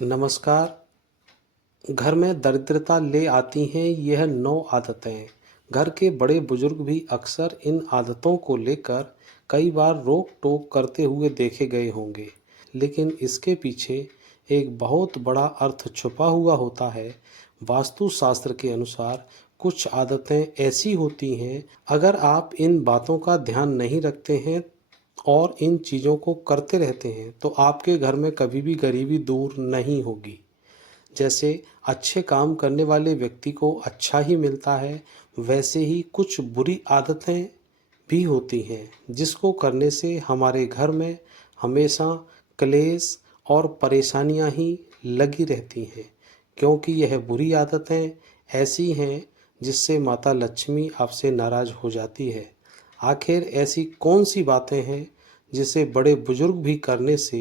नमस्कार। घर में दरिद्रता ले आती हैं यह 9 आदतें। घर के बड़े बुजुर्ग भी अक्सर इन आदतों को लेकर कई बार रोक टोक करते हुए देखे गए होंगे, लेकिन इसके पीछे एक बहुत बड़ा अर्थ छुपा हुआ होता है। वास्तुशास्त्र के अनुसार कुछ आदतें ऐसी होती हैं, अगर आप इन बातों का ध्यान नहीं रखते हैं और इन चीज़ों को करते रहते हैं तो आपके घर में कभी भी गरीबी दूर नहीं होगी। जैसे अच्छे काम करने वाले व्यक्ति को अच्छा ही मिलता है, वैसे ही कुछ बुरी आदतें भी होती हैं जिसको करने से हमारे घर में हमेशा क्लेश और परेशानियां ही लगी रहती हैं, क्योंकि यह बुरी आदतें ऐसी हैं जिससे माता लक्ष्मी आपसे नाराज हो जाती है। आखिर ऐसी कौन सी बातें हैं जिसे बड़े बुजुर्ग भी करने से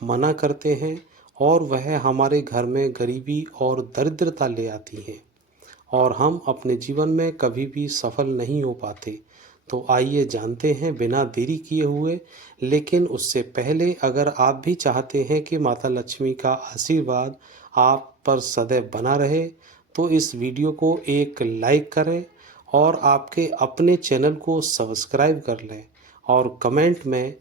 मना करते हैं और वह हमारे घर में गरीबी और दरिद्रता ले आती हैं और हम अपने जीवन में कभी भी सफल नहीं हो पाते। तो आइए जानते हैं बिना देरी किए हुए। लेकिन उससे पहले अगर आप भी चाहते हैं कि माता लक्ष्मी का आशीर्वाद आप पर सदैव बना रहे तो इस वीडियो को एक लाइक करें और आपके अपने चैनल को सब्सक्राइब कर लें और कमेंट में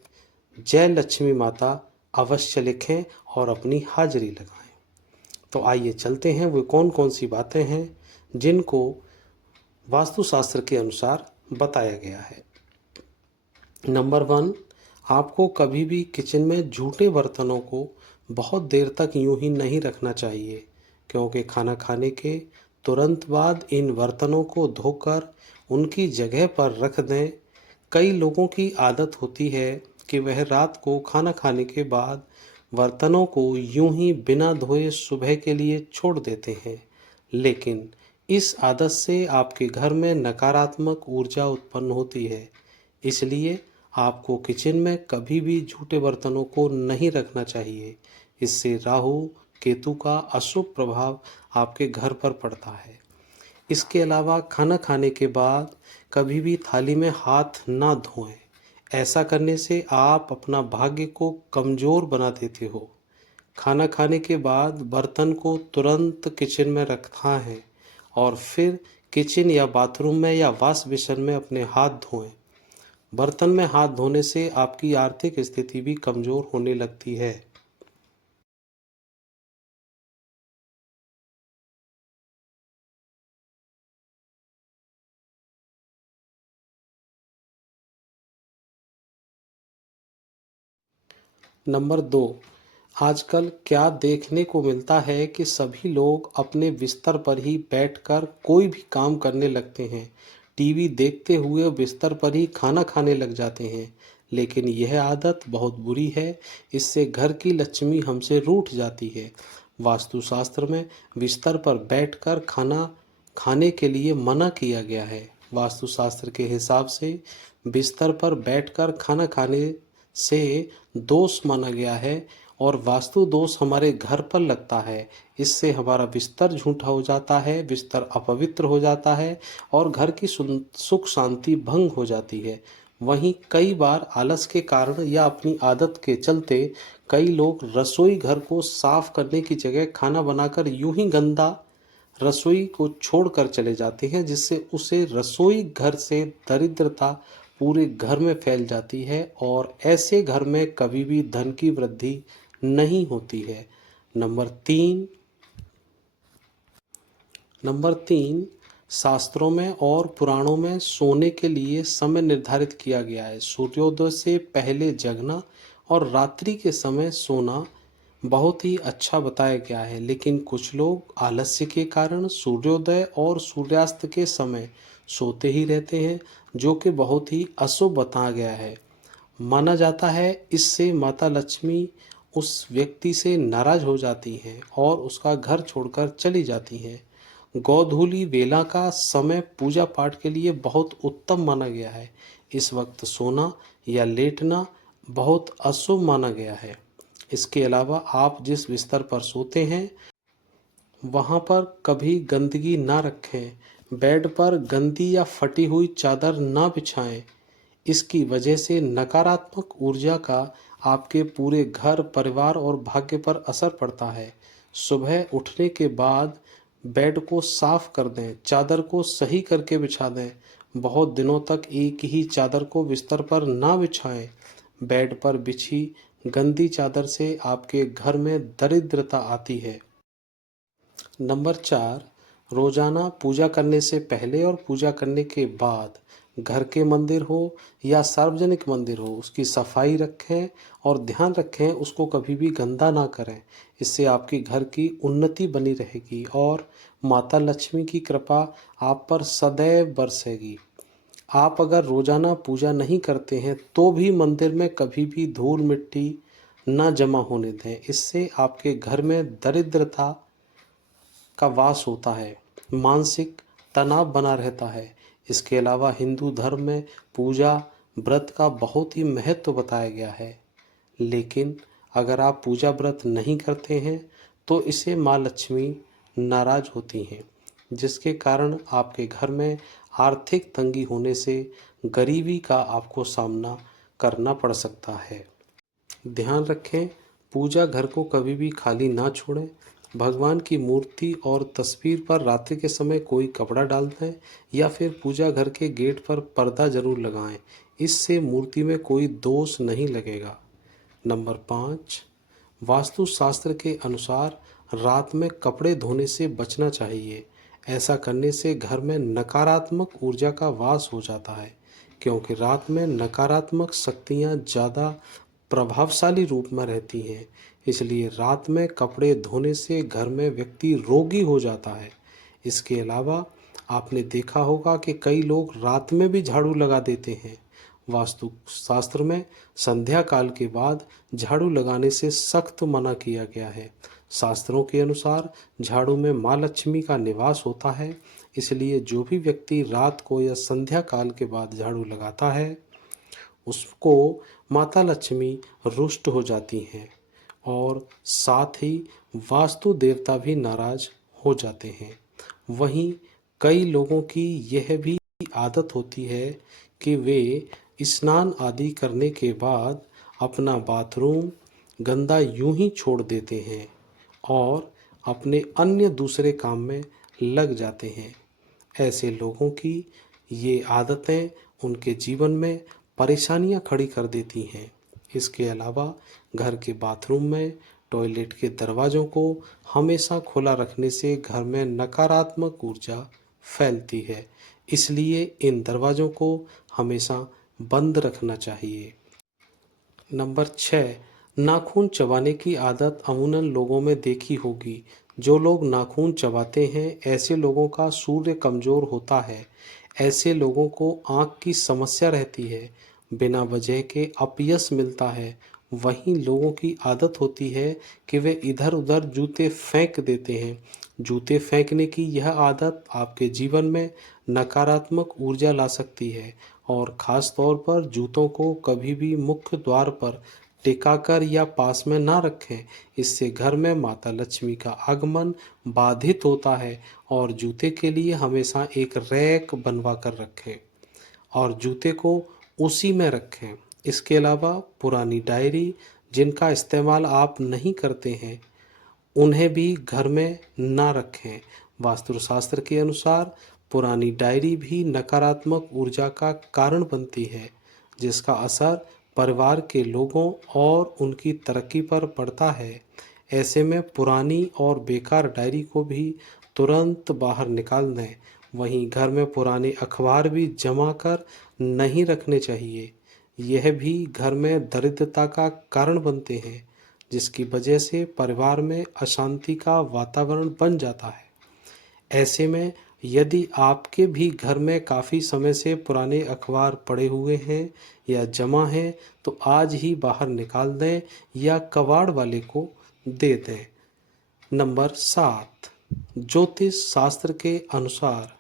जय लक्ष्मी माता अवश्य लिखें और अपनी हाजिरी लगाएं। तो आइए चलते हैं वो कौन कौन सी बातें हैं जिनको वास्तुशास्त्र के अनुसार बताया गया है। नंबर 1, आपको कभी भी किचन में झूठे बर्तनों को बहुत देर तक यूं ही नहीं रखना चाहिए, क्योंकि खाना खाने के तुरंत बाद इन बर्तनों को धोकर उनकी जगह पर रख दें। कई लोगों की आदत होती है कि वह रात को खाना खाने के बाद बर्तनों को यूं ही बिना धोए सुबह के लिए छोड़ देते हैं, लेकिन इस आदत से आपके घर में नकारात्मक ऊर्जा उत्पन्न होती है। इसलिए आपको किचन में कभी भी झूठे बर्तनों को नहीं रखना चाहिए। इससे राहु केतु का अशुभ प्रभाव आपके घर पर पड़ता है। इसके अलावा खाना खाने के बाद कभी भी थाली में हाथ ना धोएं। ऐसा करने से आप अपना भाग्य को कमज़ोर बना देते हो। खाना खाने के बाद बर्तन को तुरंत किचन में रखना है और फिर किचन या बाथरूम में या वॉश बेसिन में अपने हाथ धोएं। बर्तन में हाथ धोने से आपकी आर्थिक स्थिति भी कमज़ोर होने लगती है। नंबर 2, आजकल क्या देखने को मिलता है कि सभी लोग अपने बिस्तर पर ही बैठकर कोई भी काम करने लगते हैं। टीवी देखते हुए बिस्तर पर ही खाना खाने लग जाते हैं, लेकिन यह आदत बहुत बुरी है। इससे घर की लक्ष्मी हमसे रूठ जाती है। वास्तुशास्त्र में बिस्तर पर बैठकर खाना खाने के लिए मना किया गया है। वास्तुशास्त्र के हिसाब से बिस्तर पर बैठकर खाना खाने से दोष माना गया है और वास्तु दोष हमारे घर पर लगता है। इससे हमारा बिस्तर झूठा हो जाता है, बिस्तर अपवित्र हो जाता है और घर की सुख शांति भंग हो जाती है। वहीं कई बार आलस के कारण या अपनी आदत के चलते कई लोग रसोई घर को साफ करने की जगह खाना बनाकर यूं ही गंदा रसोई को छोड़कर चले जाते हैं, जिससे उसे रसोई घर से दरिद्रता पूरे घर में फैल जाती है और ऐसे घर में कभी भी धन की वृद्धि नहीं होती है। नंबर 3, शास्त्रों में और पुराणों में सोने के लिए समय निर्धारित किया गया है। सूर्योदय से पहले जगना और रात्रि के समय सोना बहुत ही अच्छा बताया गया है, लेकिन कुछ लोग आलस्य के कारण सूर्योदय और सूर्यास्त के समय सोते ही रहते हैं, जो कि बहुत ही अशुभ बताया गया है। माना जाता है इससे माता लक्ष्मी उस व्यक्ति से नाराज हो जाती हैं और उसका घर छोड़कर चली जाती हैं। गोधूली वेला का समय पूजा पाठ के लिए बहुत उत्तम माना गया है। इस वक्त सोना या लेटना बहुत अशुभ माना गया है। इसके अलावा आप जिस बिस्तर पर सोते हैं वहाँ पर कभी गंदगी ना रखें। बेड पर गंदी या फटी हुई चादर ना बिछाएं। इसकी वजह से नकारात्मक ऊर्जा का आपके पूरे घर, परिवार और भाग्य पर असर पड़ता है। सुबह उठने के बाद बेड को साफ कर दें, चादर को सही करके बिछा दें। बहुत दिनों तक एक ही चादर को बिस्तर पर ना बिछाएं। बेड पर बिछी गंदी चादर से आपके घर में दरिद्रता आती है। नंबर 4, रोजाना पूजा करने से पहले और पूजा करने के बाद घर के मंदिर हो या सार्वजनिक मंदिर हो, उसकी सफाई रखें और ध्यान रखें उसको कभी भी गंदा ना करें। इससे आपके घर की उन्नति बनी रहेगी और माता लक्ष्मी की कृपा आप पर सदैव बरसेगी। आप अगर रोजाना पूजा नहीं करते हैं तो भी मंदिर में कभी भी धूल मिट्टी ना जमा होने दें। इससे आपके घर में दरिद्रता का वास होता है, मानसिक तनाव बना रहता है। इसके अलावा हिंदू धर्म में पूजा व्रत का बहुत ही महत्व बताया गया है। लेकिन अगर आप पूजा व्रत नहीं करते हैं तो इसे माँ लक्ष्मी नाराज होती हैं, जिसके कारण आपके घर में आर्थिक तंगी होने से गरीबी का आपको सामना करना पड़ सकता है। ध्यान रखें, पूजा घर को कभी भी खाली ना छोड़ें। भगवान की मूर्ति और तस्वीर पर रात्रि के समय कोई कपड़ा डाल दें या फिर पूजा घर के गेट पर पर्दा जरूर लगाएं। इससे मूर्ति में कोई दोष नहीं लगेगा। नंबर 5, वास्तुशास्त्र के अनुसार रात में कपड़े धोने से बचना चाहिए। ऐसा करने से घर में नकारात्मक ऊर्जा का वास हो जाता है, क्योंकि रात में नकारात्मक शक्तियाँ ज़्यादा प्रभावशाली रूप में रहती हैं। इसलिए रात में कपड़े धोने से घर में व्यक्ति रोगी हो जाता है। इसके अलावा आपने देखा होगा कि कई लोग रात में भी झाड़ू लगा देते हैं। वास्तु शास्त्र में संध्या काल के बाद झाड़ू लगाने से सख्त मना किया गया है। शास्त्रों के अनुसार झाड़ू में माँ लक्ष्मी का निवास होता है। इसलिए जो भी व्यक्ति रात को या संध्या काल के बाद झाड़ू लगाता है उसको माता लक्ष्मी रुष्ट हो जाती हैं और साथ ही वास्तु देवता भी नाराज हो जाते हैं। वहीं कई लोगों की यह भी आदत होती है कि वे स्नान आदि करने के बाद अपना बाथरूम गंदा यूं ही छोड़ देते हैं और अपने अन्य दूसरे काम में लग जाते हैं। ऐसे लोगों की ये आदतें उनके जीवन में परेशानियां खड़ी कर देती हैं। इसके अलावा घर के बाथरूम में टॉयलेट के दरवाज़ों को हमेशा खुला रखने से घर में नकारात्मक ऊर्जा फैलती है। इसलिए इन दरवाज़ों को हमेशा बंद रखना चाहिए। नंबर 6, नाखून चबाने की आदत अमूमन लोगों में देखी होगी। जो लोग नाखून चबाते हैं ऐसे लोगों का सूर्य कमज़ोर होता है। ऐसे लोगों को आँख की समस्या रहती है, बिना वजह के अपयश मिलता है। वहीं लोगों की आदत होती है कि वे इधर उधर जूते फेंक देते हैं। जूते फेंकने की यह आदत आपके जीवन में नकारात्मक ऊर्जा ला सकती है और ख़ास तौर पर जूतों को कभी भी मुख्य द्वार पर टिकाकर या पास में ना रखें। इससे घर में माता लक्ष्मी का आगमन बाधित होता है और जूते के लिए हमेशा एक रैक बनवा कर रखें और जूते को उसी में रखें। इसके अलावा पुरानी डायरी जिनका इस्तेमाल आप नहीं करते हैं उन्हें भी घर में ना रखें। वास्तुशास्त्र के अनुसार पुरानी डायरी भी नकारात्मक ऊर्जा का कारण बनती है, जिसका असर परिवार के लोगों और उनकी तरक्की पर पड़ता है। ऐसे में पुरानी और बेकार डायरी को भी तुरंत बाहर निकाल दें। वहीं घर में पुराने अखबार भी जमा कर नहीं रखने चाहिए। यह भी घर में दरिद्रता का कारण बनते हैं, जिसकी वजह से परिवार में अशांति का वातावरण बन जाता है। ऐसे में यदि आपके भी घर में काफ़ी समय से पुराने अखबार पड़े हुए हैं या जमा हैं तो आज ही बाहर निकाल दें या कबाड़ वाले को दे दें। नंबर 7, ज्योतिष शास्त्र के अनुसार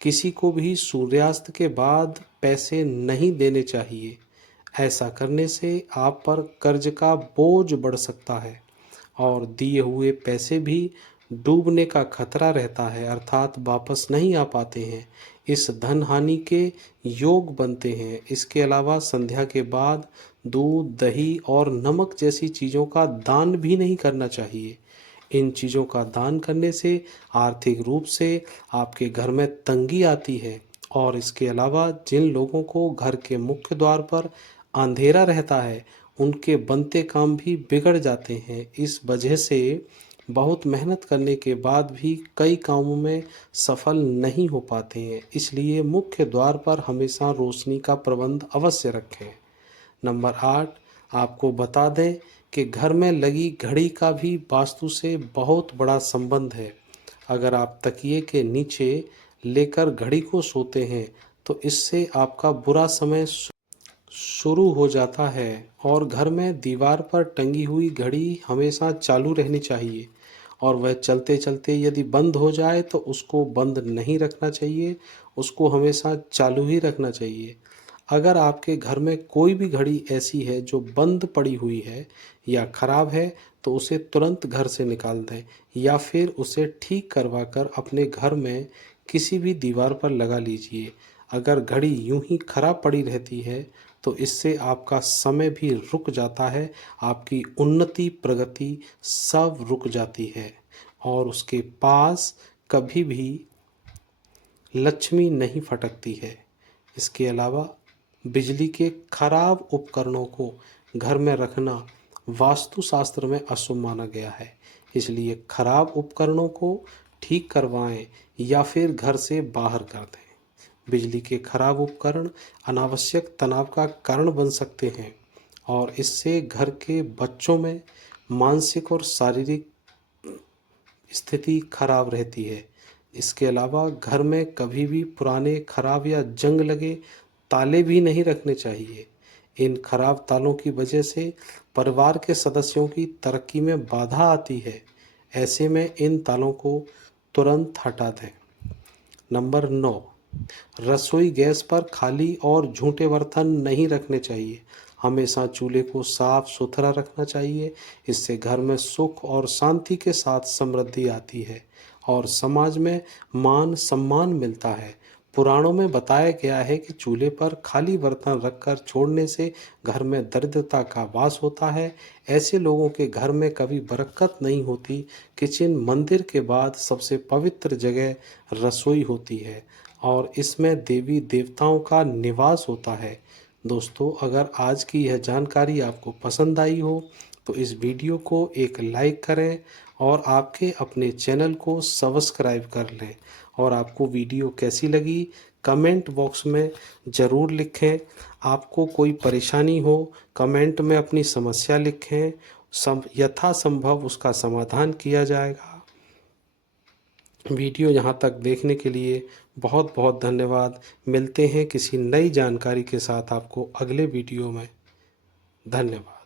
किसी को भी सूर्यास्त के बाद पैसे नहीं देने चाहिए। ऐसा करने से आप पर कर्ज का बोझ बढ़ सकता है और दिए हुए पैसे भी डूबने का खतरा रहता है, अर्थात वापस नहीं आ पाते हैं। इस धन हानि के योग बनते हैं। इसके अलावा संध्या के बाद दूध, दही और नमक जैसी चीज़ों का दान भी नहीं करना चाहिए। इन चीज़ों का दान करने से आर्थिक रूप से आपके घर में तंगी आती है और इसके अलावा जिन लोगों को घर के मुख्य द्वार पर अंधेरा रहता है, उनके बनते काम भी बिगड़ जाते हैं। इस वजह से बहुत मेहनत करने के बाद भी कई कामों में सफल नहीं हो पाते हैं। इसलिए मुख्य द्वार पर हमेशा रोशनी का प्रबंध अवश्य रखें। नंबर 8, आपको बता दें कि घर में लगी घड़ी का भी वास्तु से बहुत बड़ा संबंध है। अगर आप तकिए के नीचे लेकर घड़ी को सोते हैं तो इससे आपका बुरा समय शुरू हो जाता है और घर में दीवार पर टंगी हुई घड़ी हमेशा चालू रहनी चाहिए और वह चलते चलते यदि बंद हो जाए तो उसको बंद नहीं रखना चाहिए, उसको हमेशा चालू ही रखना चाहिए। अगर आपके घर में कोई भी घड़ी ऐसी है जो बंद पड़ी हुई है या ख़राब है तो उसे तुरंत घर से निकाल दें या फिर उसे ठीक करवा कर अपने घर में किसी भी दीवार पर लगा लीजिए। अगर घड़ी यूं ही खराब पड़ी रहती है तो इससे आपका समय भी रुक जाता है, आपकी उन्नति प्रगति सब रुक जाती है और उसके पास कभी भी लक्ष्मी नहीं फटकती है। इसके अलावा बिजली के खराब उपकरणों को घर में रखना वास्तुशास्त्र में अशुभ माना गया है। इसलिए खराब उपकरणों को ठीक करवाएं या फिर घर से बाहर कर दें। बिजली के खराब उपकरण अनावश्यक तनाव का कारण बन सकते हैं और इससे घर के बच्चों में मानसिक और शारीरिक स्थिति खराब रहती है। इसके अलावा घर में कभी भी पुराने खराब या जंग लगे ताले भी नहीं रखने चाहिए। इन खराब तालों की वजह से परिवार के सदस्यों की तरक्की में बाधा आती है। ऐसे में इन तालों को तुरंत हटा दें। नंबर 9, रसोई गैस पर खाली और झूठे बर्तन नहीं रखने चाहिए। हमेशा चूल्हे को साफ सुथरा रखना चाहिए। इससे घर में सुख और शांति के साथ समृद्धि आती है और समाज में मान सम्मान मिलता है। पुराणों में बताया गया है कि चूल्हे पर खाली बर्तन रखकर छोड़ने से घर में दरिद्रता का वास होता है। ऐसे लोगों के घर में कभी बरकत नहीं होती। किचन मंदिर के बाद सबसे पवित्र जगह रसोई होती है और इसमें देवी देवताओं का निवास होता है। दोस्तों, अगर आज की यह जानकारी आपको पसंद आई हो तो इस वीडियो को एक लाइक करें और आपके अपने चैनल को सब्सक्राइब कर लें और आपको वीडियो कैसी लगी कमेंट बॉक्स में ज़रूर लिखें। आपको कोई परेशानी हो कमेंट में अपनी समस्या लिखें, यथासंभव उसका समाधान किया जाएगा। वीडियो यहाँ तक देखने के लिए बहुत बहुत धन्यवाद। मिलते हैं किसी नई जानकारी के साथ आपको अगले वीडियो में। धन्यवाद।